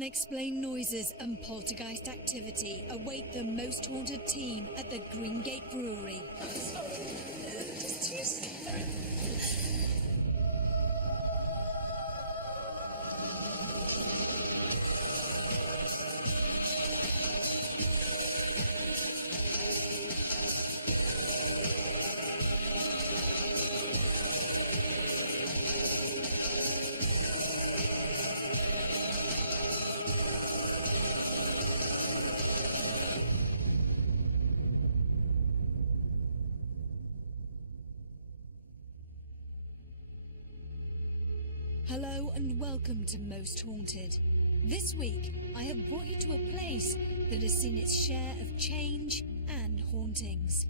Unexplained noises and poltergeist activity await the most haunted team at the Greengate Brewery. Hello and welcome to Most Haunted. This week I have brought you to a place that has seen its share of change and hauntings.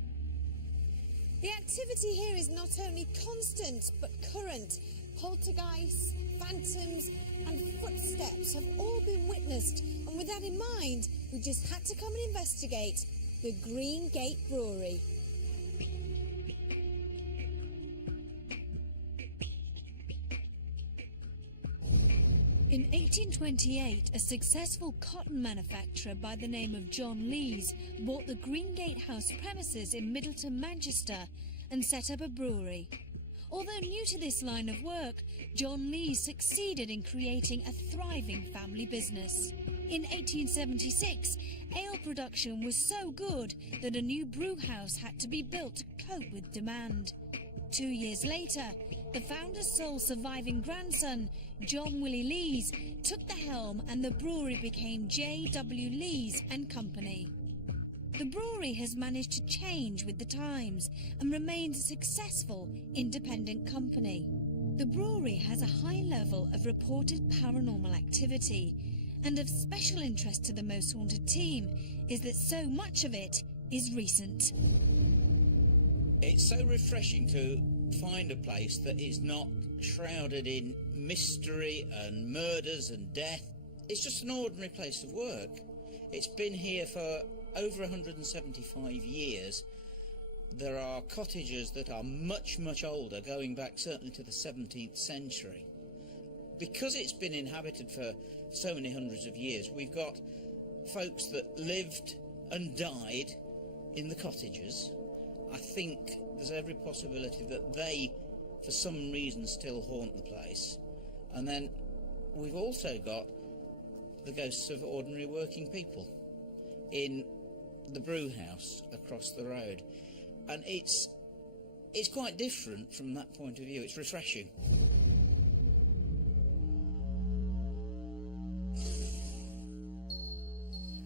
The activity here is not only constant but current. Poltergeists, phantoms and footsteps have all been witnessed, and with that in mind we just had to come and investigate the Greengate Brewery. In 1828, a successful cotton manufacturer by the name of John Lees bought the Greengate House premises in Middleton, Manchester, and set up a brewery. Although new to this line of work, John Lees succeeded in creating a thriving family business. In 1876, ale production was so good that a new brew house had to be built to cope with demand. 2 years later, the founder's sole surviving grandson, John Willie Lees, took the helm and the brewery became J.W. Lees and Company. The brewery has managed to change with the times and remains a successful independent company. The brewery has a high level of reported paranormal activity, and of special interest to the Most Haunted team is that so much of it is recent. It's so refreshing to find a place that is not shrouded in mystery and murders and death. It's just an ordinary place of work. It's been here for over 175 years. There are cottages that are much, much older, going back certainly to the 17th century. Because it's been inhabited for so many hundreds of years, we've got folks that lived and died in the cottages. I think there's every possibility that they, for some reason, still haunt the place. And then we've also got the ghosts of ordinary working people in the brew house across the road. And it's quite different from that point of view. It's refreshing.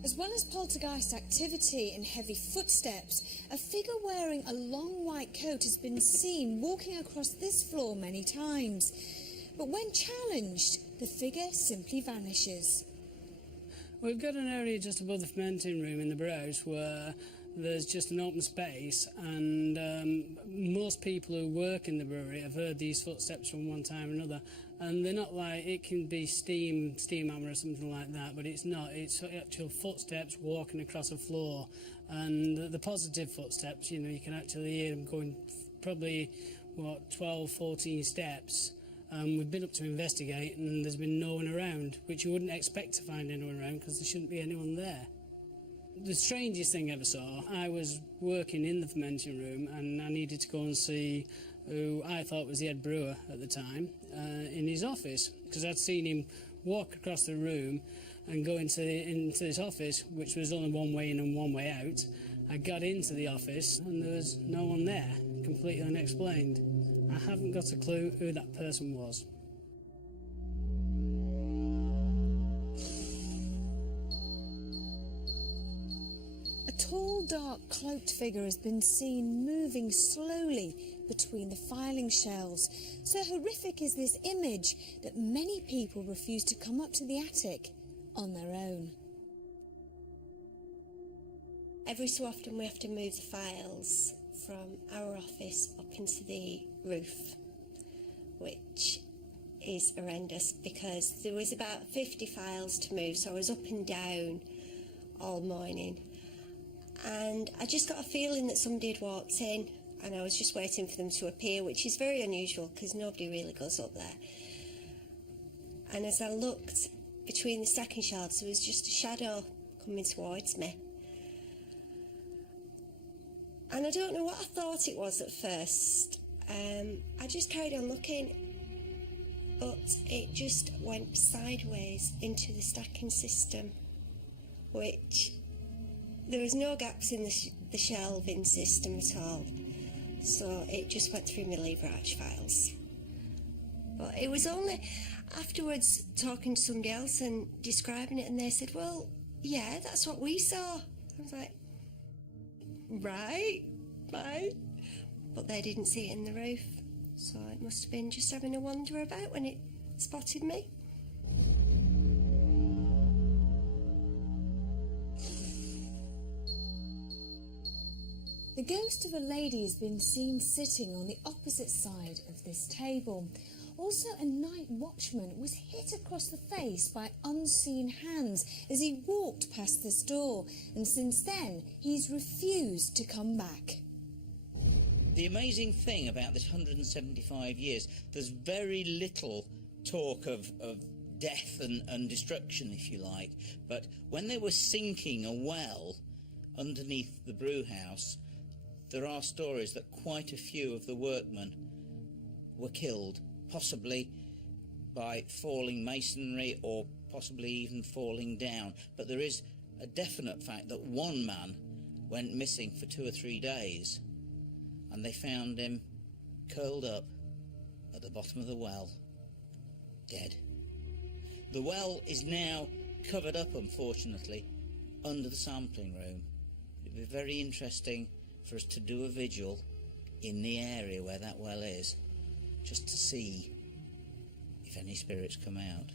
As well as poltergeist activity and heavy footsteps, a figure wearing a long white coat has been seen walking across this floor many times. But when challenged, the figure simply vanishes. We've got an area just above the fermenting room in the brew house where there's just an open space, and most people who work in the brewery have heard these footsteps from one time or another, and they're not like, it can be steam hammer or something like that, but it's not. It's actual footsteps walking across a floor, and the positive footsteps, you know, you can actually hear them going probably, 12, 14 steps. We've been up to investigate, and there's been no one around, which you wouldn't expect to find anyone around because there shouldn't be anyone there. The strangest thing I ever saw, I was working in the fermenting room and I needed to go and see who I thought was the head brewer at the time in his office, because I'd seen him walk across the room and go into this office, which was only one way in and one way out. I got into the office and there was no one there, completely unexplained. I haven't got a clue who that person was. A tall, dark, cloaked figure has been seen moving slowly between the filing shelves. So horrific is this image that many people refuse to come up to the attic on their own. Every so often we have to move the files from our office up into the roof, which is horrendous because there was about 50 files to move, so I was up and down all morning. And I just got a feeling that somebody had walked in, and I was just waiting for them to appear, which is very unusual because nobody really goes up there. And as I looked between the stacking shelves, there was just a shadow coming towards me. And I don't know what I thought it was at first. I just carried on looking, but it just went sideways into the stacking system, which there was no gaps in the shelving system at all. So it just went through my lever arch files. But it was only afterwards talking to somebody else and describing it, and they said, well, yeah, that's what we saw. I was like, right. But they didn't see it in the roof, so it must have been just having a wander about when it spotted me. The ghost of a lady has been seen sitting on the opposite side of this table. Also, a night watchman was hit across the face by unseen hands as he walked past this door, and since then, he's refused to come back. The amazing thing about this 175 years, there's very little talk of death and destruction, if you like, but when they were sinking a well underneath the brew house, there are stories that quite a few of the workmen were killed, possibly by falling masonry or possibly even falling down. But there is a definite fact that one man went missing for 2 or 3 days, and they found him curled up at the bottom of the well, dead. The well is now covered up, unfortunately, under the sampling room. It'd be very interesting for us to do a vigil in the area where that well is, just to see if any spirits come out.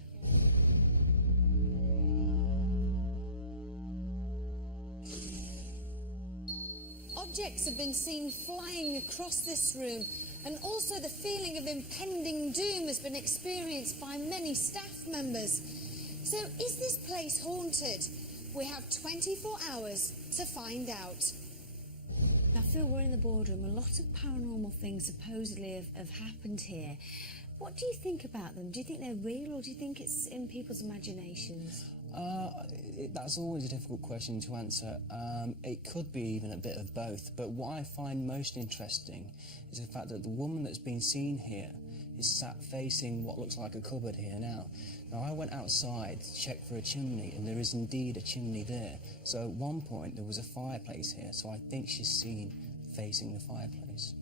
Objects have been seen flying across this room, and also the feeling of impending doom has been experienced by many staff members. So is this place haunted? We have 24 hours to find out. Now, Phil, we're in the boardroom. A lot of paranormal things supposedly have happened here. What do you think about them? Do you think they're real, or do you think it's in people's imaginations? That's always a difficult question to answer. It could be even a bit of both, but what I find most interesting is the fact that the woman that's been seen here is sat facing what looks like a cupboard here now. Now, I went outside to check for a chimney, and there is indeed a chimney there. So at one point there was a fireplace here, so I think she's seen facing the fireplace.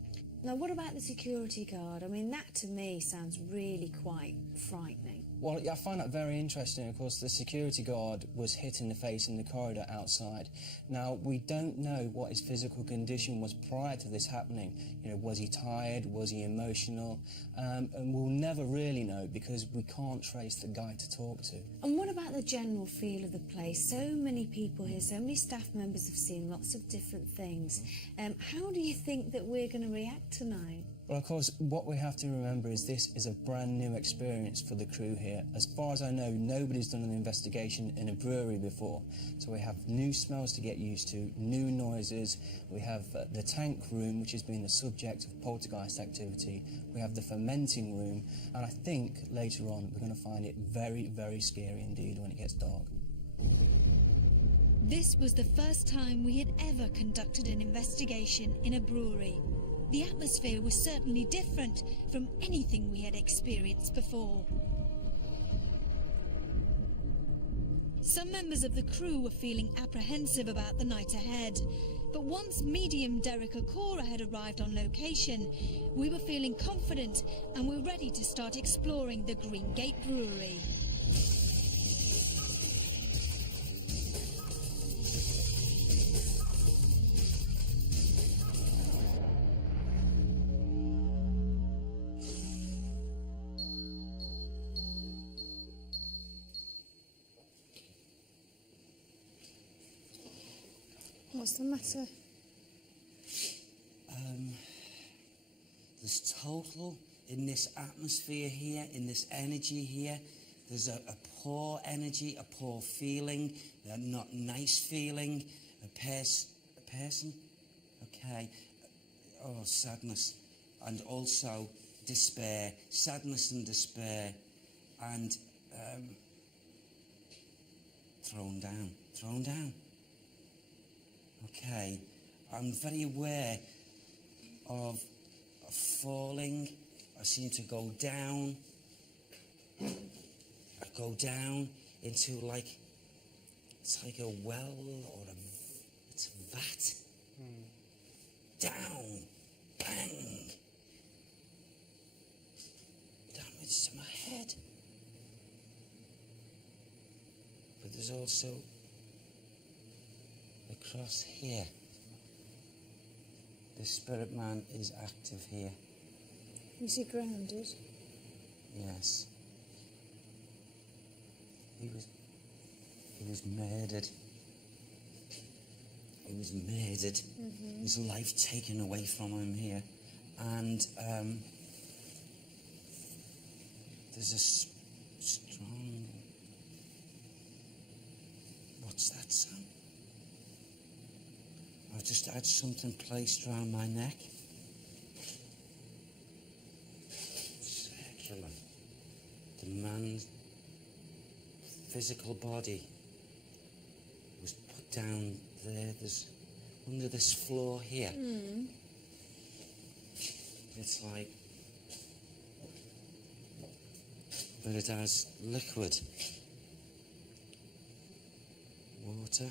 Now, what about the security guard? I mean, that to me sounds really quite frightening. Well, I find that very interesting. Of course, the security guard was hit in the face in the corridor outside. Now, we don't know what his physical condition was prior to this happening. You know, was he tired? Was he emotional? And we'll never really know because we can't trace the guy to talk to. And what about the general feel of the place? So many people here, so many staff members have seen lots of different things. How do you think that we're going to react tonight? Well, of course, what we have to remember is this is a brand new experience for the crew here. As far as I know, nobody's done an investigation in a brewery before. So we have new smells to get used to, new noises. We have the tank room, which has been the subject of poltergeist activity. We have the fermenting room. And I think later on we're going to find it very, very scary indeed when it gets dark. This was the first time we had ever conducted an investigation in a brewery. The atmosphere was certainly different from anything we had experienced before. Some members of the crew were feeling apprehensive about the night ahead, but once medium Derek Okora had arrived on location, we were feeling confident and were ready to start exploring the Greengate Brewery. What's the matter? There's total in this atmosphere here, in this energy here. There's a poor energy, a poor feeling, a not nice feeling, a person, okay. Oh, sadness, and also despair, sadness and despair, and thrown down. Thrown down. Okay. I'm very aware of falling. I seem to go down. I go down into like, it's like a well or it's a vat. Down. Bang. Damage to my head. But there's also across here. The spirit man is active here. Is he grounded? Yes. He was murdered. He was murdered. His life taken away from him here. And there's a strong... What's that, Sam? I've just had something placed around my neck. Circular. The man's physical body was put down there. There's under this floor here. It's like, but it has liquid water.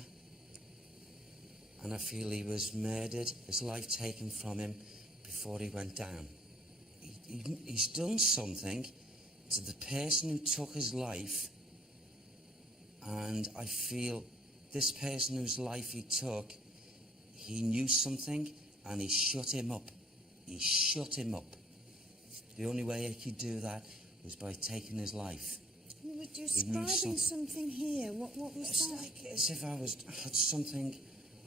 And I feel he was murdered, his life taken from him before he went down. He's done something to the person who took his life, and I feel this person whose life he took, he knew something and he shut him up. He shut him up. The only way he could do that was by taking his life. You were describing something here. What was It's that? like as if I had something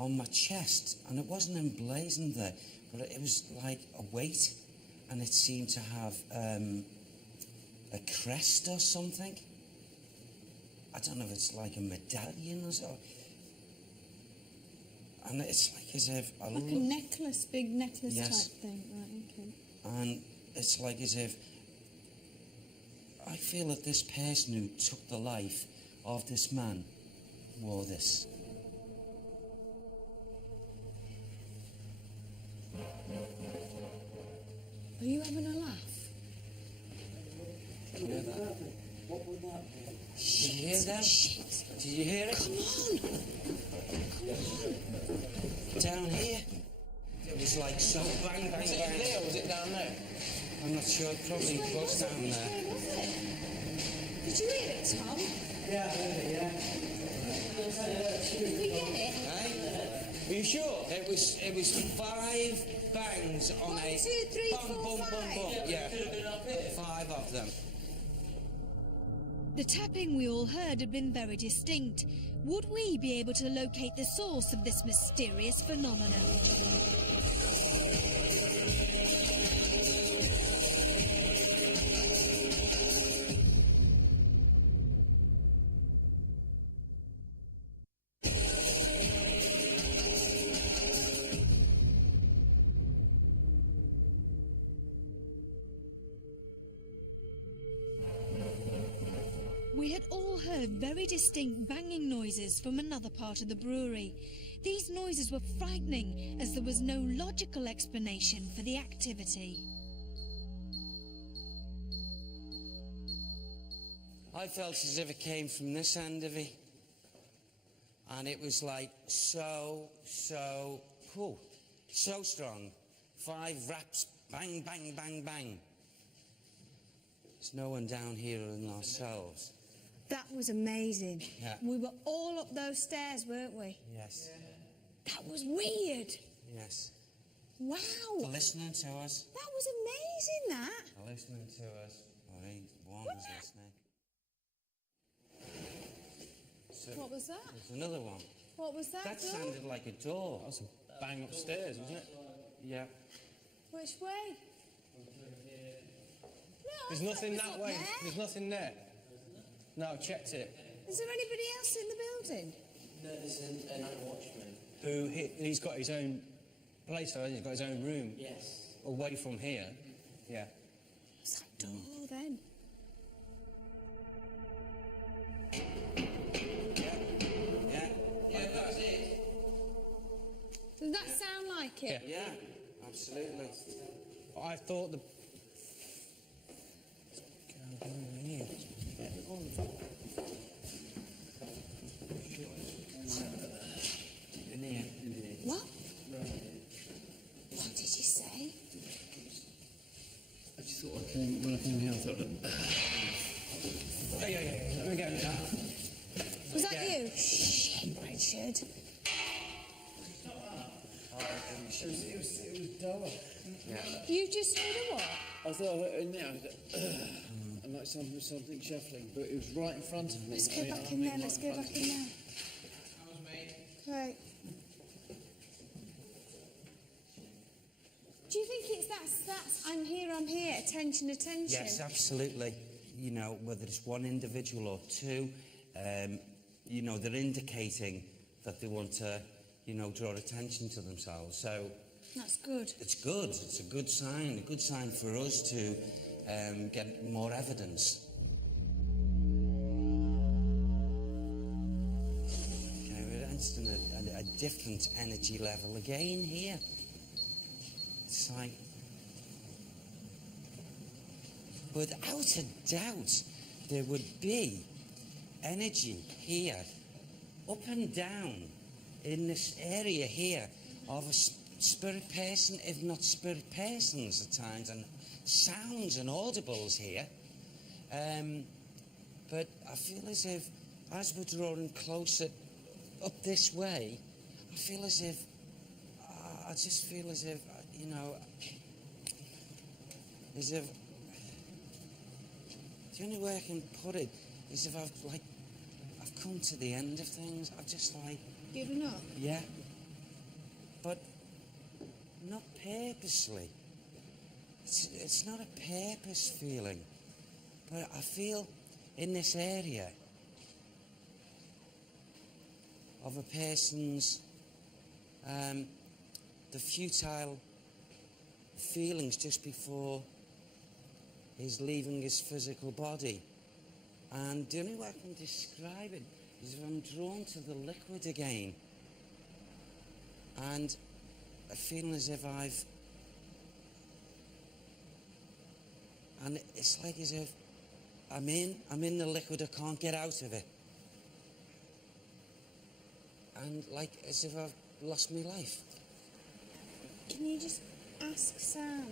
on my chest, and it wasn't emblazoned there, but it was like a weight, and it seemed to have a crest or something. I don't know if it's like a medallion or so. And it's like as if Like a necklace, big necklace Yes. type thing. Right, okay. And it's like as if I feel that this person who took the life of this man wore this. Are you having a laugh? Did you hear that? What would that be? Did you hear that? Shit. Did you hear it? Come on. Down here. It was like so bang, bang, bang. Was it there or was it down there? I'm not sure. It probably was down there. Did you hear it, Tom? Yeah, I heard it, yeah. Did we get it? Are you sure? It was 5 bangs on 1, a 2, 3, bum, 4, bum, bum, 5. bum. Yeah. 5 of them. The tapping we all heard had been very distinct. Would we be able to locate the source of this mysterious phenomenon? We had all heard very distinct banging noises from another part of the brewery. These noises were frightening as there was no logical explanation for the activity. I felt as if it came from this end of it. And it was like so strong. 5 raps, bang, bang, bang, bang. There's no one down here than ourselves. That was amazing. Yeah. We were all up those stairs, weren't we? Yes, That was weird. yes. Wow. They're listening to us. That was amazing, that. They're listening to us. Well, one was listening. So What was that? there's another one. What was that? That Bill? sounded like a door. That was a bang upstairs, wasn't it? Yeah. Which way? No, There's I thought nothing it was that up way. there. There's nothing there. No, I checked it. Is there anybody else in the building? There's a night watchman. He's got his own place, hasn't he? He's got his own room Yes. away from here. Yeah. What's that door then? absolutely. I thought the... In here. What? What did you say? I just thought when I came here, I thought... Yeah. Let me go now. Was that you? Shit, Richard. It was duller. You just heard a what? I thought in there, and like something shuffling, but it was right in front of me. Let's go back in there, let's go back in there. Okay. Do you think it's that's I'm here, attention, attention? Yes, absolutely. You know, whether it's one individual or two, you know, they're indicating that they want to, you know, draw attention to themselves. So That's good. it's good. It's a good sign for us to get more evidence. Okay, we're entering a different energy level again here. It's like, without a doubt, there would be energy here, up and down, in this area here, of a spirit person, if not spirit persons at times, and sounds and audibles here. But I feel as if, as we're drawing closer up this way, I feel as if, I just feel as if, you know, as if, the only way I can put it is if I've come to the end of things. I've just like... Given up? Yeah. But not purposely. It's not a purpose feeling. But I feel in this area of a person's, the futile feelings just before he's leaving his physical body. And the only way I can describe it is if I'm drawn to the liquid again. And I feel as if and it's like as if I'm in the liquid, I can't get out of it. And like as if I've lost my life. Can you just ask Sam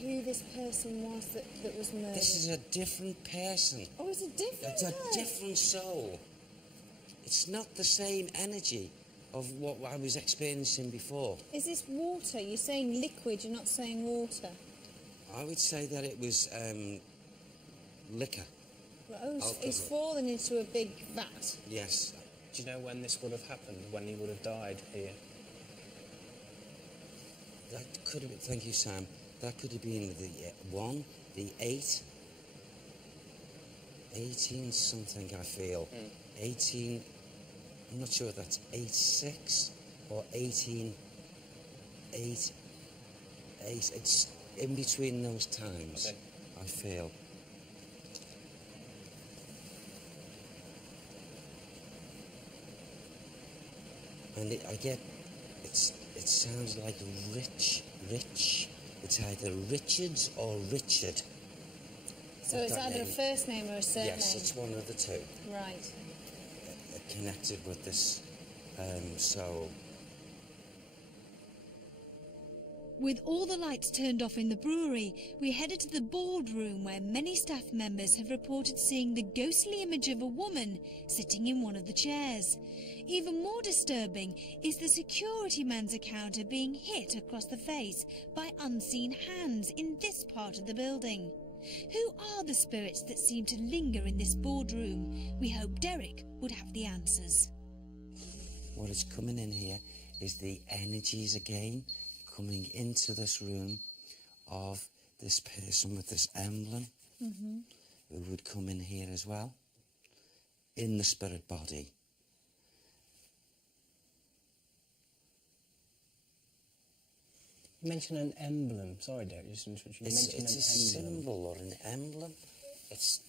who this person was that was murdered? This is a different person. Oh, it's a different It's a person. different soul. It's not the same energy of what I was experiencing before. Is this water? You're saying liquid, you're not saying water. I would say that it was liquor. Oh, it's fallen into a big vat. Yes. Do you know when this would have happened, when he would have died here? That could have been, thank you, Sam. That could have been the 18 something, I feel. 18, I'm not sure if that's 86 or 18, 8, it's in between those times, Okay. I feel. And I get, it sounds like rich. It's either Richards or Richard. So it's That either a name. first name or a surname? Yes, it's one of the two. Right. Connected with this soul. With all the lights turned off in the brewery, we headed to the boardroom where many staff members have reported seeing the ghostly image of a woman sitting in one of the chairs. Even more disturbing is the security man's account of being hit across the face by unseen hands in this part of the building. Who are the spirits that seem to linger in this boardroom? We hope Derek would have the answers. What is coming in here is the energies again coming into this room of this person with this emblem who would come in here as well in the spirit body. You mentioned an emblem. Sorry, Derek, just interrupt you. It's mentioned a an emblem. symbol or an emblem. It's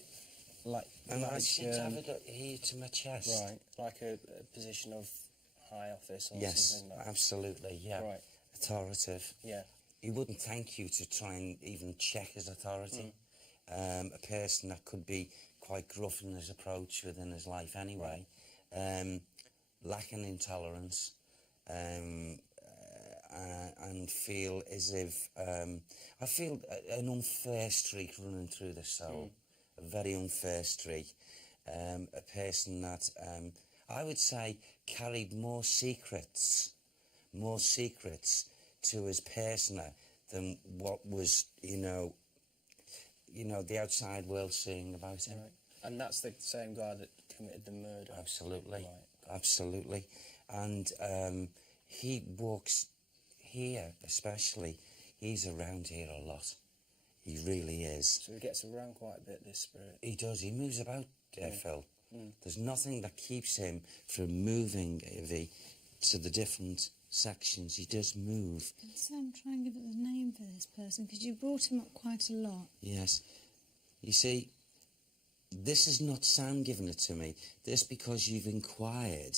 Like, and I seem to have it here to my chest. Right, like a position of high office or Yes, something like that. absolutely, yeah. Right. authoritative. Yeah. He wouldn't thank you to try and even check his authority. A person that could be quite gruff in his approach within his life anyway. Lacking intolerance. And feel as if... I feel an unfair streak running through the soul. A very unfair streak. A person that, I would say, carried more secrets to his persona than what was, you know, the outside world seeing about him. Right. And that's the same guy that committed the murder? Absolutely. Right. Absolutely. And he walks here, especially. He's around here a lot. He really is. So he gets around quite a bit, this spirit? He does. He moves about, Phil. There's nothing that keeps him from moving, Ivy, to the different sections. He does move. Sam, try and give it a name for this person, because you brought him up quite a lot. Yes. You see, this is not Sam giving it to me. This because you've inquired.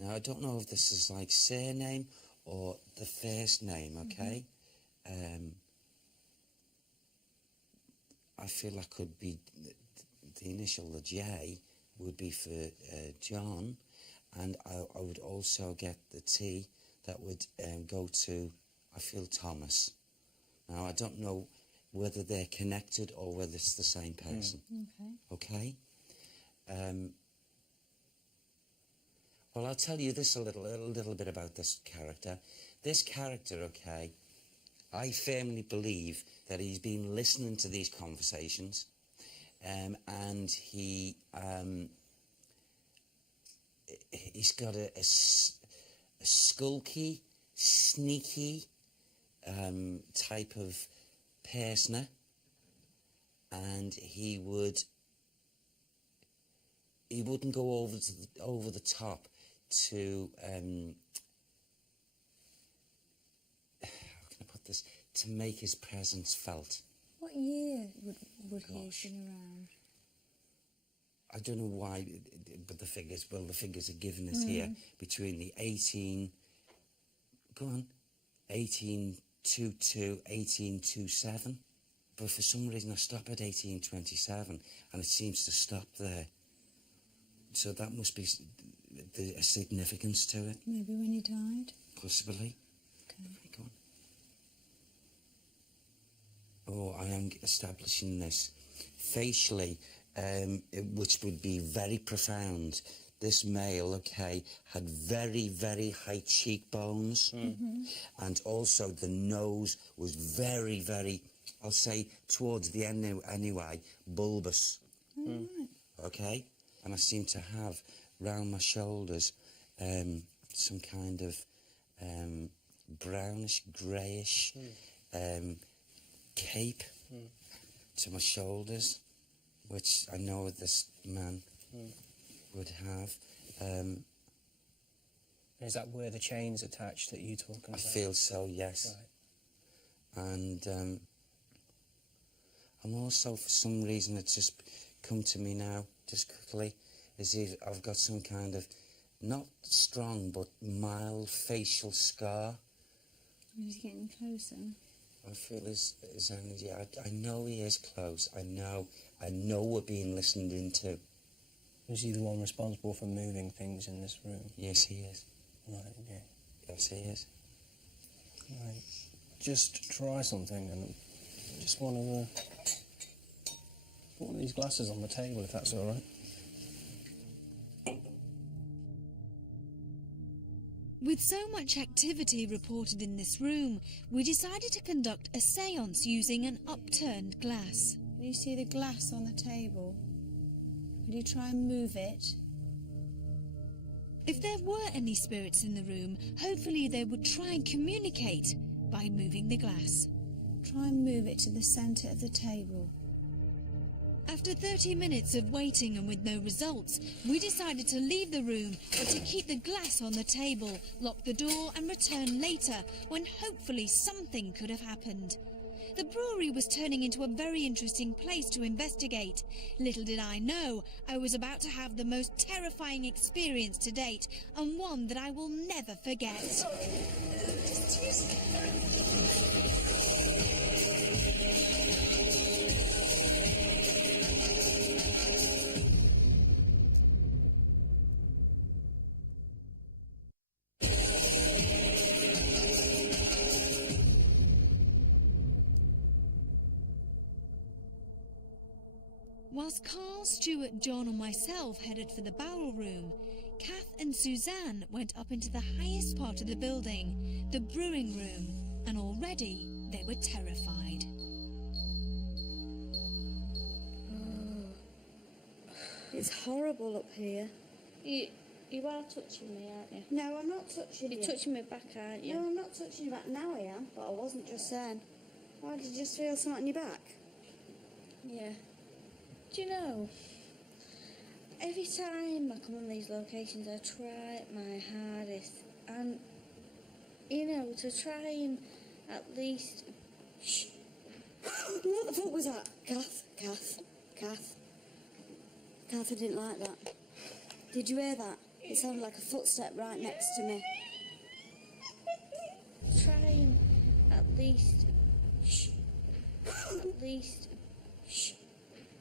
Now, I don't know if this is like surname or the first name, okay? I feel that could be the initial, the J, would be for John, and I would also get the T that would go to, I feel, Thomas. Now, I don't know whether they're connected or whether it's the same person. Okay? Well, I'll tell you this a little bit about this character. This character, okay, I firmly believe that he's been listening to these conversations, and he's got a skulky, sneaky type of persona, and he wouldn't go over the top to how can I put this, to make his presence felt. What year would he have been around? I don't know why, but the figures are given us here between the 1822, 1827. But for some reason I stop at 1827 and it seems to stop there. So that must be a significance to it. Maybe when he died? Possibly. Okay. Go on. Oh, I am establishing this. Facially, which would be very profound. This male, okay, had very, very high cheekbones. And also the nose was very, very, I'll say, towards the end anyway, bulbous. Okay? And I seem to have round my shoulders some kind of brownish, greyish cape to my shoulders, which I know this man would have. Is that where the chain's attached that you're talking about? I feel so, yes. Right. And I'm also, for some reason, it's just come to me now, just quickly, is if I've got some kind of, not strong, but mild facial scar. He's getting closer. I feel his energy. I know he is close. I know we're being listened into. Is he the one responsible for moving things in this room? Yes, he is. Right, okay. Yes, he is. Right. Just try something, and just one of these glasses on the table, if that's all right. With so much activity reported in this room, we decided to conduct a séance using an upturned glass. Can you see the glass on the table? Will you try and move it? If there were any spirits in the room, hopefully they would try and communicate by moving the glass. Try and move it to the centre of the table. After 30 minutes of waiting and with no results, we decided to leave the room, but to keep the glass on the table, lock the door and return later, when hopefully something could have happened. the brewery was turning into a very interesting place to investigate. Little did I know, I was about to have the most terrifying experience to date, and one that I will never forget. Whilst Carl, Stuart, John and myself headed for the barrel room, Kath and Suzanne went up into the highest part of the building, the brewing room, and already they were terrified. It's horrible up here. You are touching me, aren't you? No, I'm not touching you. You're touching me back, aren't you? No, I'm not touching you back. Now I am, but I wasn't just then. Why, did you just feel something on your back? Yeah. Do you know, every time I come on these locations, I try my hardest. And, you know, to try and at least... Shh. What the fuck was that? Kath, I didn't like that. Did you hear that? It sounded like a footstep right next to me. Try and at least... Shh. At least... Shh.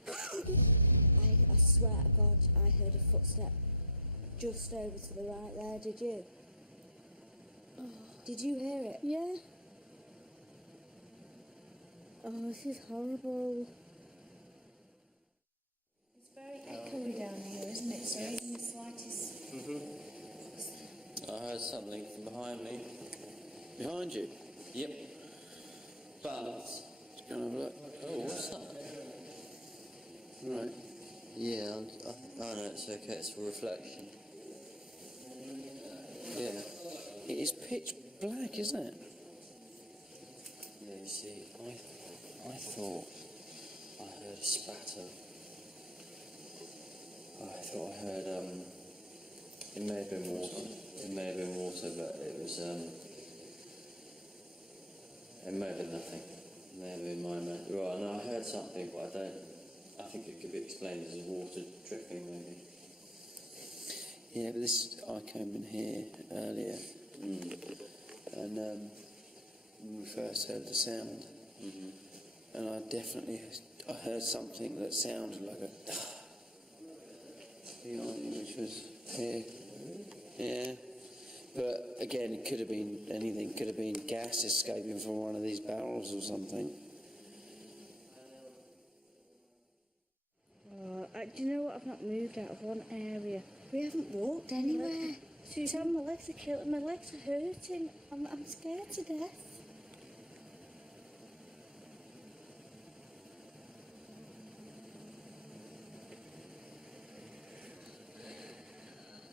I swear to God, I heard a footstep just over to the right there, did you? Oh. Did you hear it? Yeah. Oh, this is horrible. It's very echoey down here, isn't it? So even the slightest... I heard something from behind me. Behind you? Yep. But... Let's go and have a look. Oh, what's that? Right. Yeah, no, it's okay, it's a reflection. Yeah. It is pitch black, isn't it? Yeah, you see, I thought I heard a spatter. I thought I heard, it may have been water. It may have been water, but it was, it may have been nothing. It may have been my man. Right, no, I heard something, but I think it could be explained as water dripping, maybe. Yeah, but I came in here earlier, and when we first heard the sound, and I heard something that sounded like a behind me, which was here. Yeah, but again, it could have been anything. Could have been gas escaping from one of these barrels or something. Do you know what? I've not moved out of one area. We haven't walked anywhere. Suzanne, my legs are killing. My legs are hurting. I'm scared to death.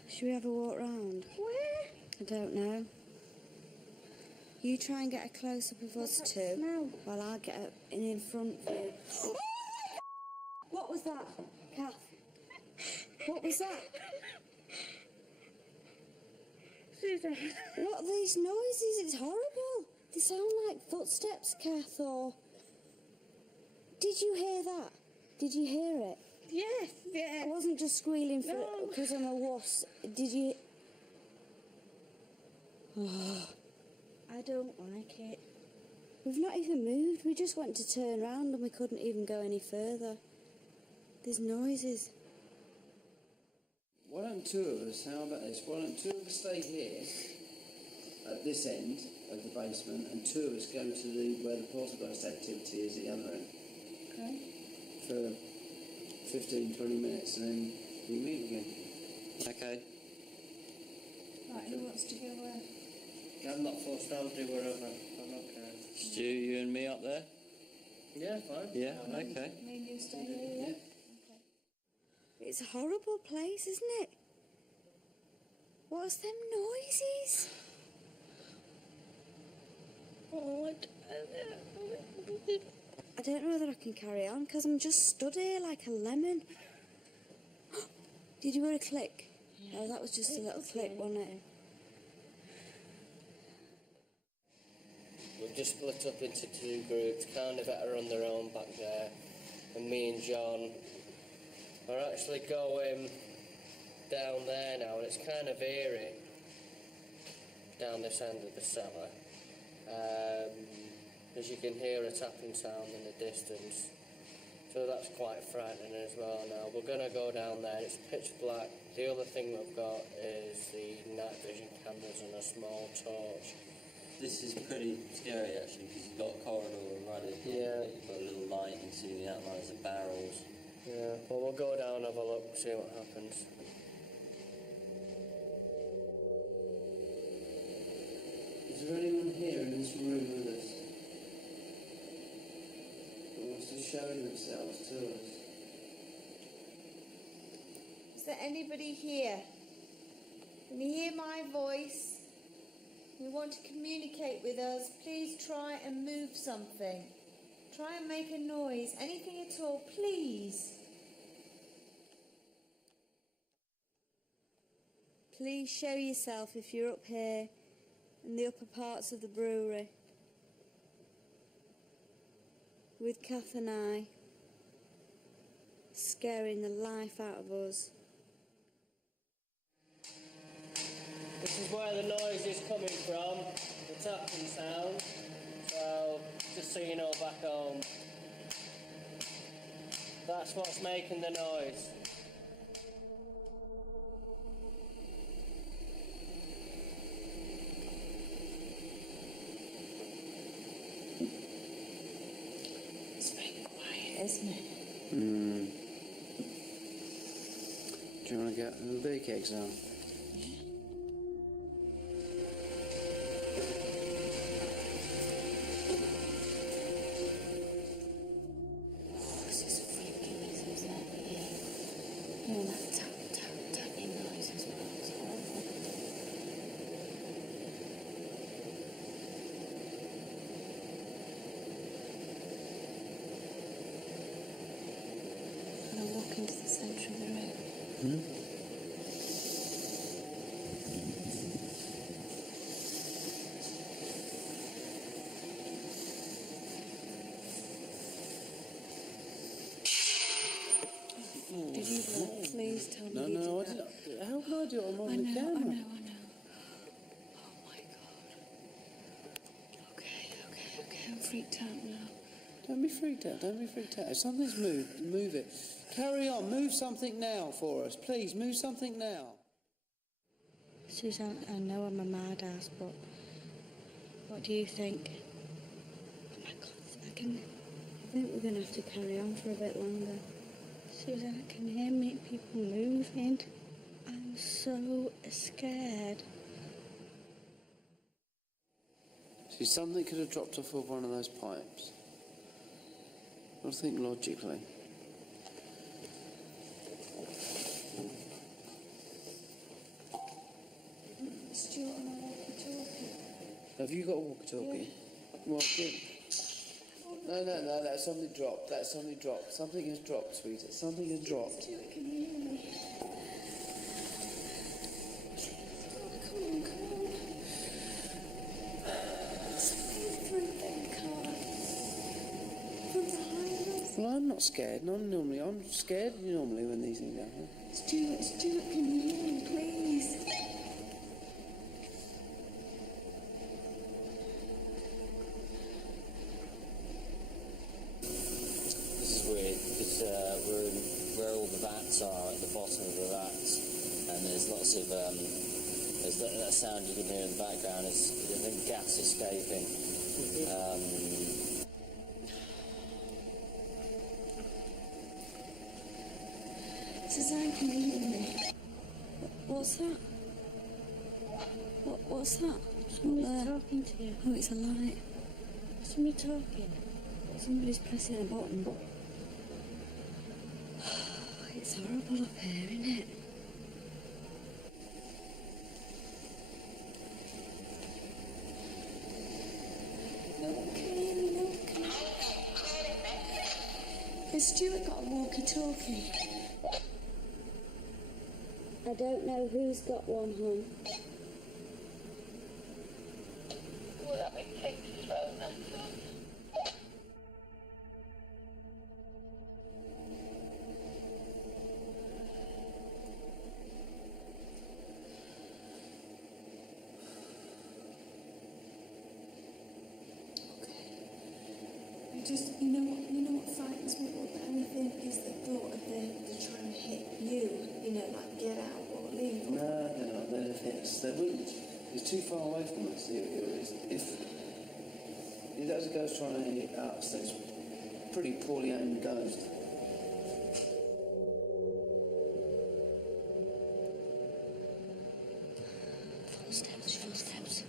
Should we have a walk round? Where? I don't know. You try and get a close-up of us two, smell? while I get in front of you. What was that, Kath? What was that? Susan. What are these noises? It's horrible. They sound like footsteps, Kath, or... Did you hear that? Did you hear it? Yes, yeah. I wasn't just squealing because I'm a wuss. Did you... Oh. I don't like it. We've not even moved. We just went to turn round and we couldn't even go any further. There's noises. Why don't two of us, how about this, why don't two of us stay here at this end of the basement and two of us go to where the poltergeist activity is at the other end. Okay. For 15, 20 minutes and then we meet again. Okay. Right, who wants to go where? I'm not forced, I'll do wherever. I'm okay. Stu, you and me up there? Yeah, fine. Yeah, okay. Me and you stay here, yeah? Okay. It's a horrible place, isn't it? What's them noises? Oh, I don't know whether I can carry on because I'm just stood here like a lemon. Did you hear a click? Yeah. Oh, that was just a little click, wasn't it? we've just split up into two groups. Carnivet are on their own back there, and me and John are actually going down there now, and it's kind of eerie down this end of the cellar. As you can hear a tapping sound in the distance, so that's quite frightening as well. Now we're going to go down there. It's pitch black. The other thing we've got is the night vision cameras and a small torch. This is pretty scary actually, because you've got a corridor right at the end. You've got a little light, you can see the outlines of barrels. Yeah, well, we'll go down and have a look, see what happens. Is there anyone here in this room with us who wants to show themselves to us? Is there anybody here? Can you hear my voice? You want to communicate with us? Please try and move something. Try and make a noise. Anything at all, please. Please show yourself if you're up here in the upper parts of the brewery with Kath and I, scaring the life out of us. This is where the noise is coming from, the tapping sound. So, just so you know back home, that's what's making the noise. It's very quiet, isn't it? Do you want to get a little bake eggs now? Into the centre of the room. Did you please tell me? No, I didn't. How can I do it? I'm on the camera. I know. Oh my God. Okay. I'm freaked out now. Don't be freaked out. If something's moved, move it. Carry on. Move something now for us. Please, move something now. Suzanne, I know I'm a mad ass, but what do you think? Oh my God, I think we're going to have to carry on for a bit longer. Suzanne, I can hear people moving. I'm so scared. See, something could have dropped off of one of those pipes. I think logically. Stuart and I walkie-talkie. Have you got a walkie-talkie? Yeah. Well, good. No, that's something dropped. Something has dropped, sweetheart. Something has dropped. Stuart, can you hear me? Come on. Something's through that car. From behind us. Well, I'm not scared. I'm scared normally when these things happen. Stuart, can you hear me, please? Weird because we're in where all the vats are at the bottom of the vats, and there's lots of there's that sound you can hear in the background is I think gas escaping. Suzanne, can you hear me? What's that? What's that? Somebody's talking to you. Oh, it's a light. Somebody talking. Somebody's pressing a button. It's horrible up here, isn't it? No one can hear me. Has Stuart got a walkie-talkie? I don't know who's got one, hon. Well, that makes sense as well. too far away from us. If that was a ghost trying to hit us, that's a pretty poorly aimed ghost. Footsteps.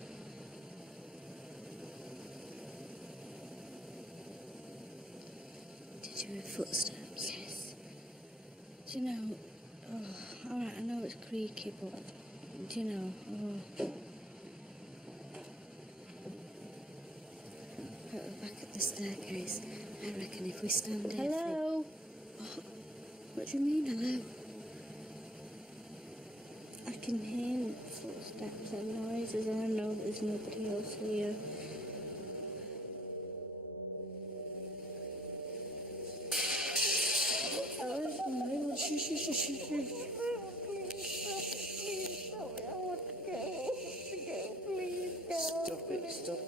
Did you hear footsteps? Yes. Do you know... Oh, alright, I know it's creaky, but... Do you know... Oh. Right, we're back at the staircase. I reckon if we stand here... Hello? What do you mean, hello? I can hear footsteps and noises, and I know that there's nobody else here.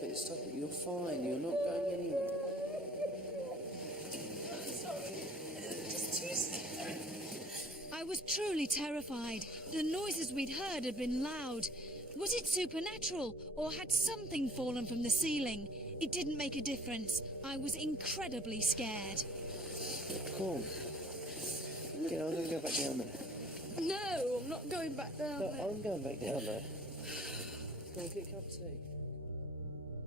Stop it. You're fine. You're not going anywhere. I was truly terrified. The noises we'd heard had been loud. Was it supernatural, or had something fallen from the ceiling? It didn't make a difference. I was incredibly scared. Come on. Yeah, I'm going to go back down there. No, I'm not going back down there. I'm going back down there. Go and get a cup of tea.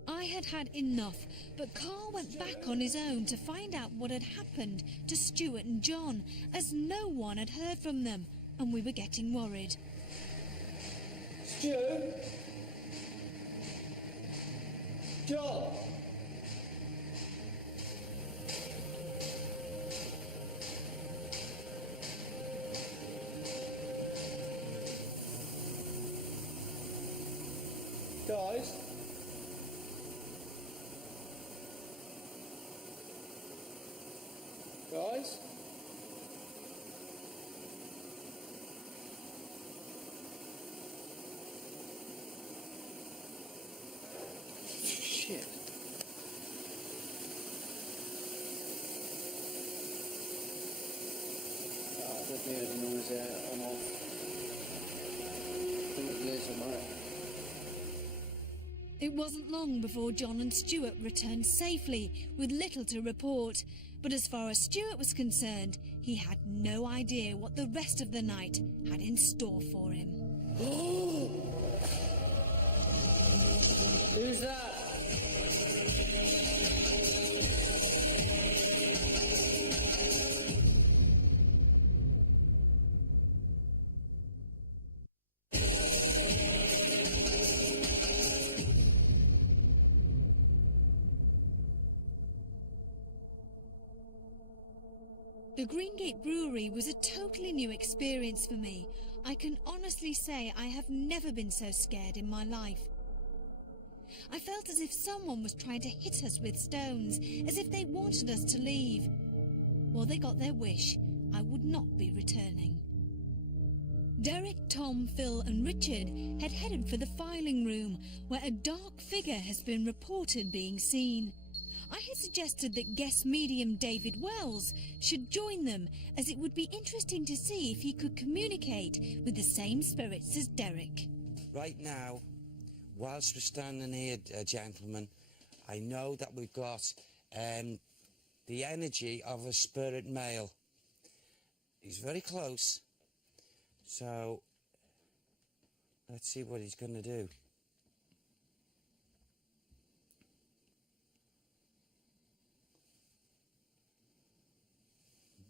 I had had enough, but Carl went back on his own to find out what had happened to Stuart and John, as no one had heard from them, and we were getting worried. Stu? John? Guys? Guys? Shit. I don't hear the noise there. I'm off. I think there's a mic. It wasn't long before John and Stuart returned safely, with little to report. But as far as Stuart was concerned, he had no idea what the rest of the night had in store for him. Who's that? The Greengate Brewery was a totally new experience for me. I can honestly say I have never been so scared in my life. I felt as if someone was trying to hit us with stones, as if they wanted us to leave. Well, they got their wish. I would not be returning. Derek, Tom, Phil and Richard had headed for the filing room, where a dark figure has been reported being seen. I had suggested that guest medium David Wells should join them, as it would be interesting to see if he could communicate with the same spirits as Derek. Right now, whilst we're standing here, gentlemen, I know that we've got the energy of a spirit male. He's very close, so let's see what he's going to do.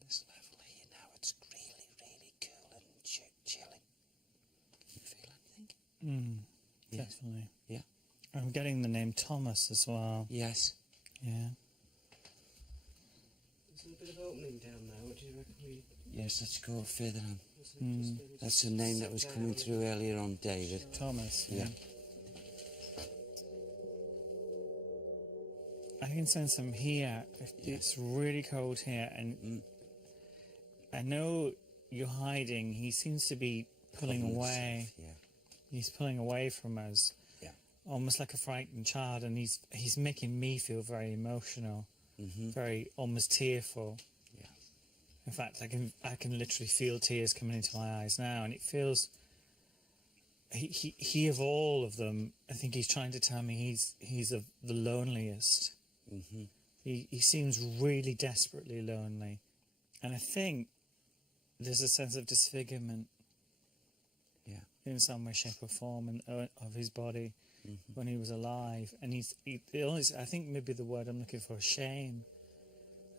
This level here now, it's really, really cool and chilling. You feel anything? Yeah. Definitely. Yeah. I'm getting the name Thomas as well. Yes. Yeah. There's a bit of opening down there. What do you reckon we... Yes, let's go further on. That's the name that was coming through earlier on, David. Thomas. Yeah. I can sense him here. It's really cold here, and I know you're hiding. He seems to be pulling away. Yeah. He's pulling away from us. Yeah. Almost like a frightened child, and he's making me feel very emotional, very almost tearful. Yeah. In fact, I can literally feel tears coming into my eyes now, and it feels he of all of them, I think he's trying to tell me he's the loneliest. Mm-hmm. He seems really desperately lonely, and I think there's a sense of disfigurement. Yeah. In some way, shape, or form, of his body Mm-hmm. when he was alive, and I think maybe the word I'm looking for is shame.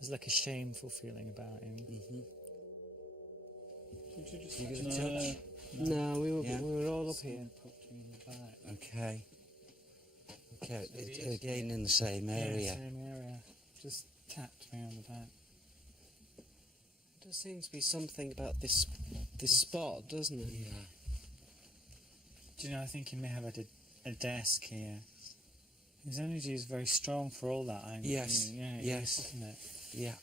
There's like a shameful feeling about him. Mm-hmm. Did you give a touch? No, we were Yeah. we were all up here. Okay. Okay, again in the same area. Yeah, same area. Just tapped me on the back. There does seem to be something about this spot, doesn't it? Yeah. Do you know, I think he may have had a desk here. His energy is very strong for all that. Yes. Yeah, Yes. Isn't it? Yeah.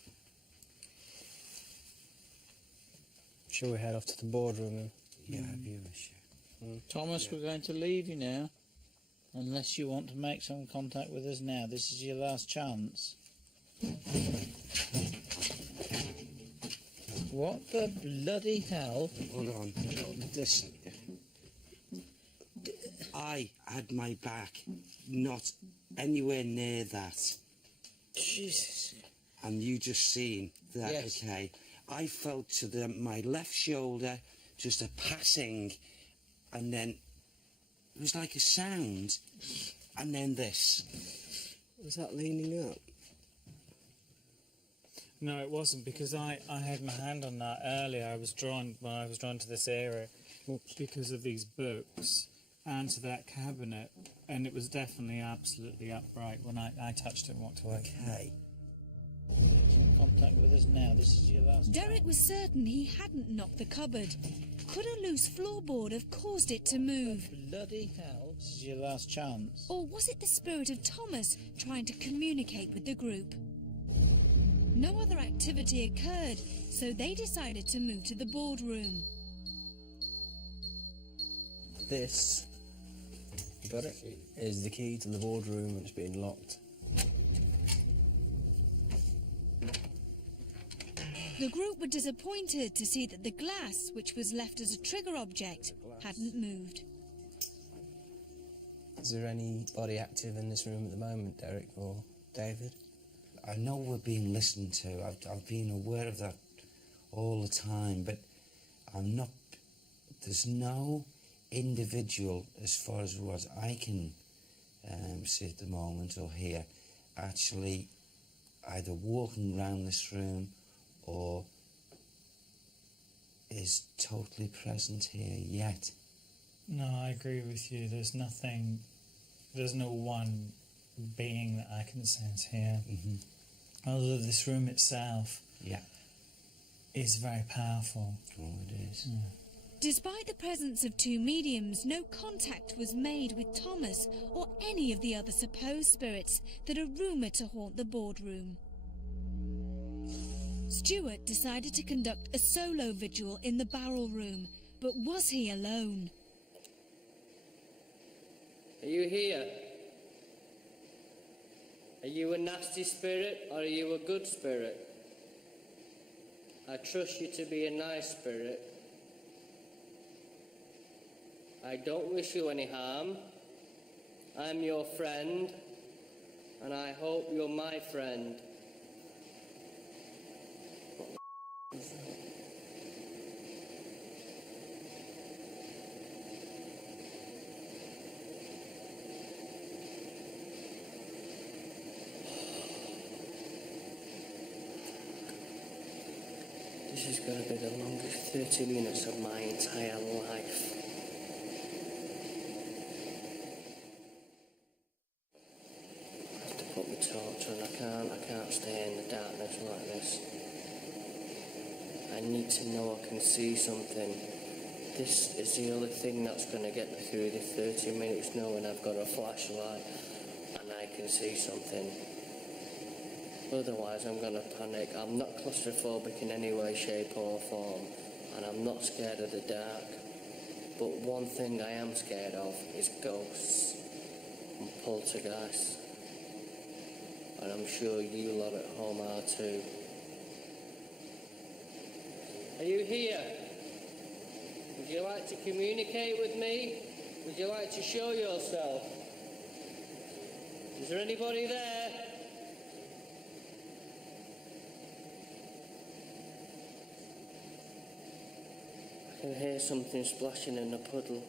Shall we head off to the boardroom? Yeah, you sure. Thomas, we're going to leave you now. Unless you want to make some contact with us now. This is your last chance. What the bloody hell? Hold on. Listen. I had my back not anywhere near that. Jesus. And you just seen that, Yes. okay? I felt to my left shoulder, just a passing, and then it was like a sound, and then this. Was that leaning up? No, it wasn't, because I had my hand on that earlier. I was drawn to this area because of these books and to that cabinet, and it was definitely absolutely upright when I touched it and walked away. Okay. Contact with us now. This is your last Derek was certain he hadn't knocked the cupboard. Could a loose floorboard have caused it to move? Bloody hell. This is your last chance. Or was it the spirit of Thomas trying to communicate with the group? No other activity occurred, so they decided to move to the boardroom. This, you got it, is the key to the boardroom. It's been locked. The group were disappointed to see that the glass, which was left as a trigger object, hadn't moved. Is there anybody active in this room at the moment, Derek or David? I know we're being listened to. I've been aware of that all the time, but I'm not. There's no individual, as far as what I can see at the moment or hear, actually either walking around this room or is totally present here yet. No, I agree with you. There's no one being that I can sense here. Mm-hmm. Although this room itself is very powerful. Oh, it is. Yeah. Despite the presence of two mediums, no contact was made with Thomas or any of the other supposed spirits that are rumoured to haunt the boardroom. Stuart decided to conduct a solo vigil in the barrel room, but was he alone? Are you here? Are you a nasty spirit or are you a good spirit? I trust you to be a nice spirit. I don't wish you any harm. I'm your friend, and I hope you're my friend. This is going to be the longest 30 minutes of my entire life. I have to put my torch on. I can't stay in the darkness like this. I need to know I can see something. This is the only thing that's going to get me through the 30 minutes, knowing I've got a flashlight and I can see something. Otherwise, I'm going to panic. I'm not claustrophobic in any way, shape or form, and I'm not scared of the dark. But one thing I am scared of is ghosts and poltergeists. And I'm sure you lot at home are too. Are you here? Would you like to communicate with me? Would you like to show yourself? Is there anybody there? I can hear something splashing in the puddle.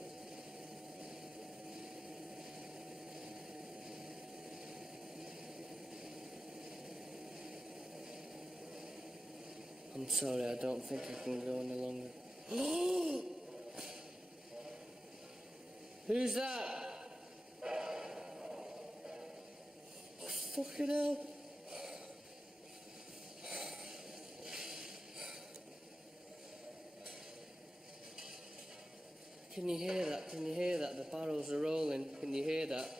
I'm sorry, I don't think I can go any longer. Who's that? Fucking hell. Can you hear that? Can you hear that? The barrels are rolling. Can you hear that?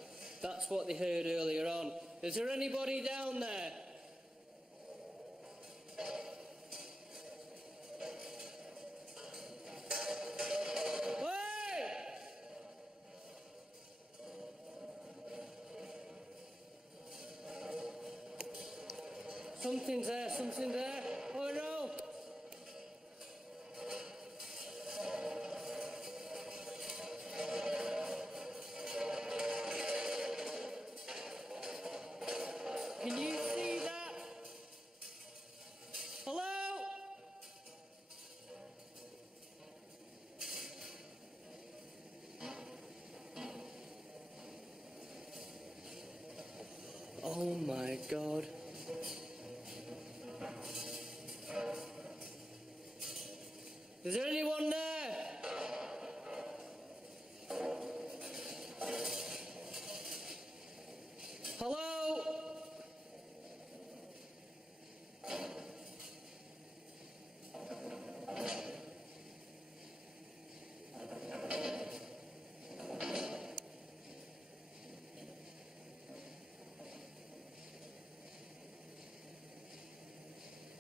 That's what they heard earlier on. Is there anybody down there? Something's there, something there. Oh no! Can you see that? Hello? Oh my God. Is there anyone there? Hello?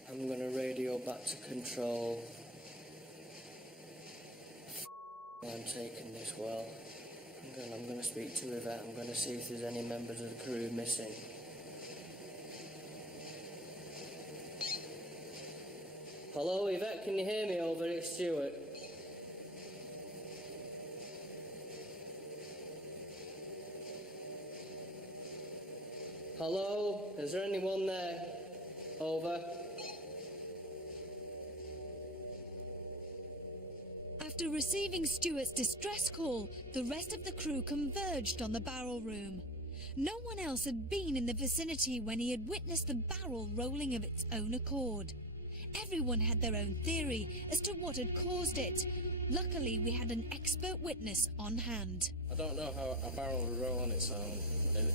I'm gonna radio back to control. I'm taking this well. I'm going to speak to Yvette. I'm going to see if there's any members of the crew missing. Hello, Yvette, can you hear me over? It's Stuart. Hello, is there anyone there? Over. After receiving Stuart's distress call, the rest of the crew converged on the barrel room. No one else had been in the vicinity when he had witnessed the barrel rolling of its own accord. Everyone had their own theory as to what had caused it. Luckily, we had an expert witness on hand. I don't know how a barrel will roll on its own.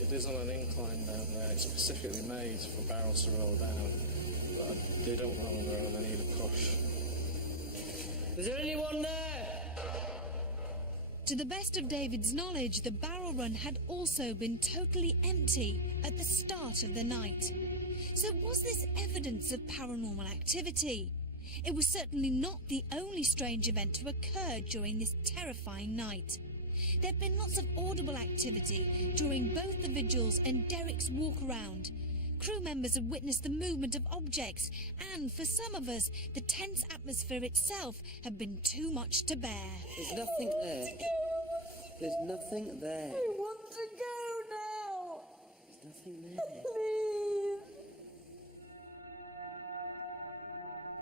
It is on an incline down there. It's specifically made for barrels to roll down. But they don't roll on their own, they need a push. Is there anyone there? To the best of David's knowledge, the barrel run had also been totally empty at the start of the night. So was this evidence of paranormal activity? It was certainly not the only strange event to occur during this terrifying night. There had been lots of audible activity during both the vigils and Derek's walk around. Crew members had witnessed the movement of objects, and for some of us, the tense atmosphere itself had been too much to bear. There's nothing there. There's nothing there. I want to go now. There's nothing there. Please.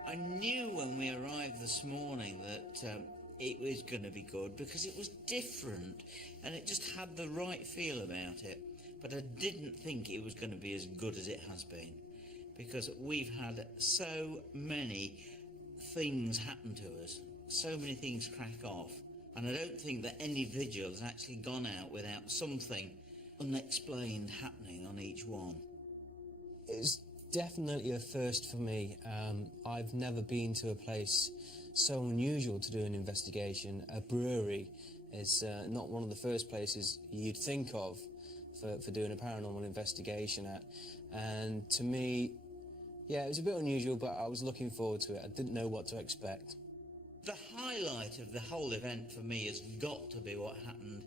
I knew when we arrived this morning that it was going to be good because it was different and it just had the right feel about it. But I didn't think it was going to be as good as it has been, because we've had so many things happen to us, so many things crack off, and I don't think that any vigil has actually gone out without something unexplained happening on each one. It's definitely a first for me. I've never been to a place so unusual to do an investigation. A brewery is not one of the first places you'd think of for doing a paranormal investigation at, and to me, yeah, it was a bit unusual, but I was looking forward to it. I didn't know what to expect. The highlight of the whole event for me has got to be what happened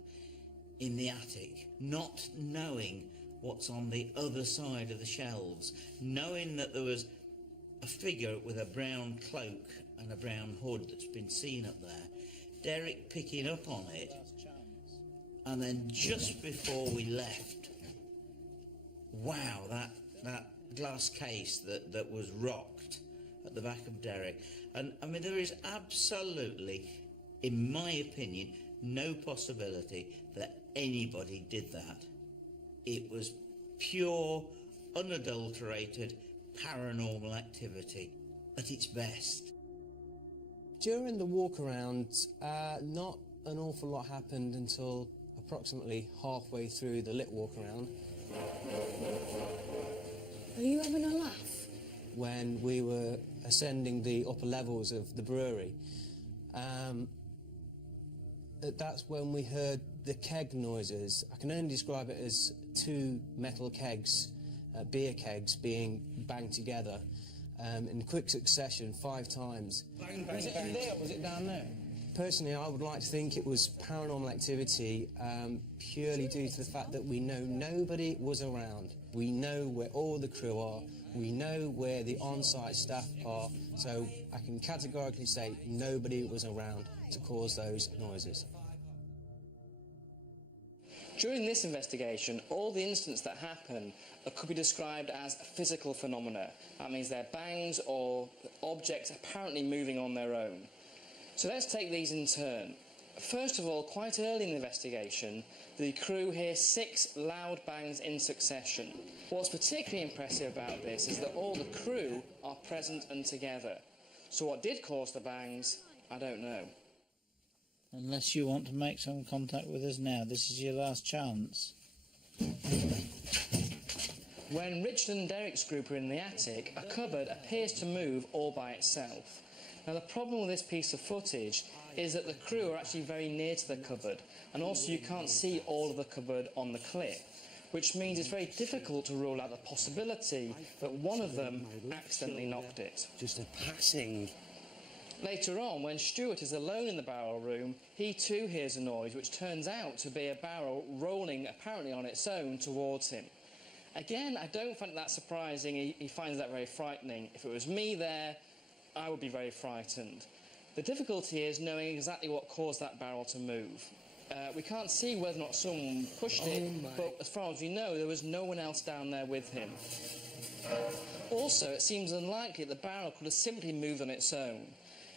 in the attic, not knowing what's on the other side of the shelves, knowing that there was a figure with a brown cloak and a brown hood that's been seen up there, Derek picking up on it, And then just before we left, wow, that glass case that was rocked at the back of Derek. And I mean, there is absolutely, in my opinion, no possibility that anybody did that. It was pure, unadulterated, paranormal activity at its best. During the walk around, not an awful lot happened until approximately halfway through the lit walk around. Are you having a laugh? When we were ascending the upper levels of the brewery, that's when we heard the keg noises. I can only describe it as two metal kegs, beer kegs, being banged together in quick succession 5 times. Bang, bang, Was it bang. in there or was it down there? Personally, I would like to think it was paranormal activity, purely due to the fact that we know nobody was around. We know where all the crew are. We know where the on-site staff are. So I can categorically say nobody was around to cause those noises. During this investigation, all the incidents that happen could be described as physical phenomena. That means they're bangs or objects apparently moving on their own. So let's take these in turn. First of all, quite early in the investigation, the crew hear 6 loud bangs in succession. What's particularly impressive about this is that all the crew are present and together. So what did cause the bangs, I don't know. Unless you want to make some contact with us now, this is your last chance. When Richard and Derek's group are in the attic, a cupboard appears to move all by itself. Now the problem with this piece of footage is that the crew are actually very near to the cupboard, and also you can't see all of the cupboard on the clip, which means it's very difficult to rule out the possibility that one of them accidentally knocked it. Just a passing. Later on, when Stuart is alone in the barrel room, he too hears a noise which turns out to be a barrel rolling apparently on its own towards him. Again, I don't find that surprising. He finds that very frightening. If it was me there, I would be very frightened. The difficulty is knowing exactly what caused that barrel to move. We can't see whether or not someone pushed it, but as far as we know, there was no one else down there with him. Also, it seems unlikely that the barrel could have simply moved on its own.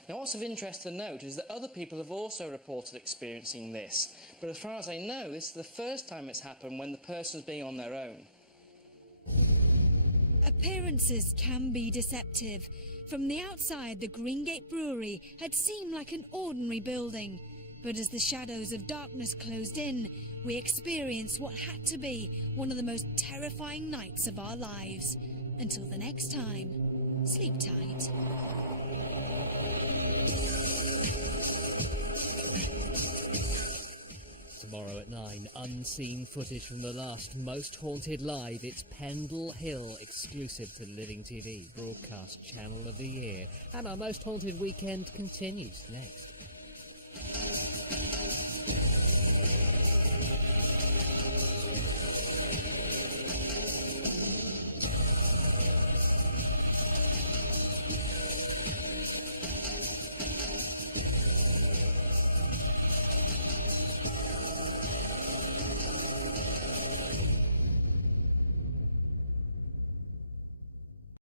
Now, what's of interest to note is that other people have also reported experiencing this, but as far as I know, this is the first time it's happened when the person's being on their own. Appearances can be deceptive. From the outside, the Greengate Brewery had seemed like an ordinary building. But as the shadows of darkness closed in, we experienced what had to be one of the most terrifying nights of our lives. Until the next time, sleep tight. Tomorrow at 9, unseen footage from the last Most Haunted Live. It's Pendle Hill, exclusive to Living TV, broadcast channel of the year. And our Most Haunted weekend continues next.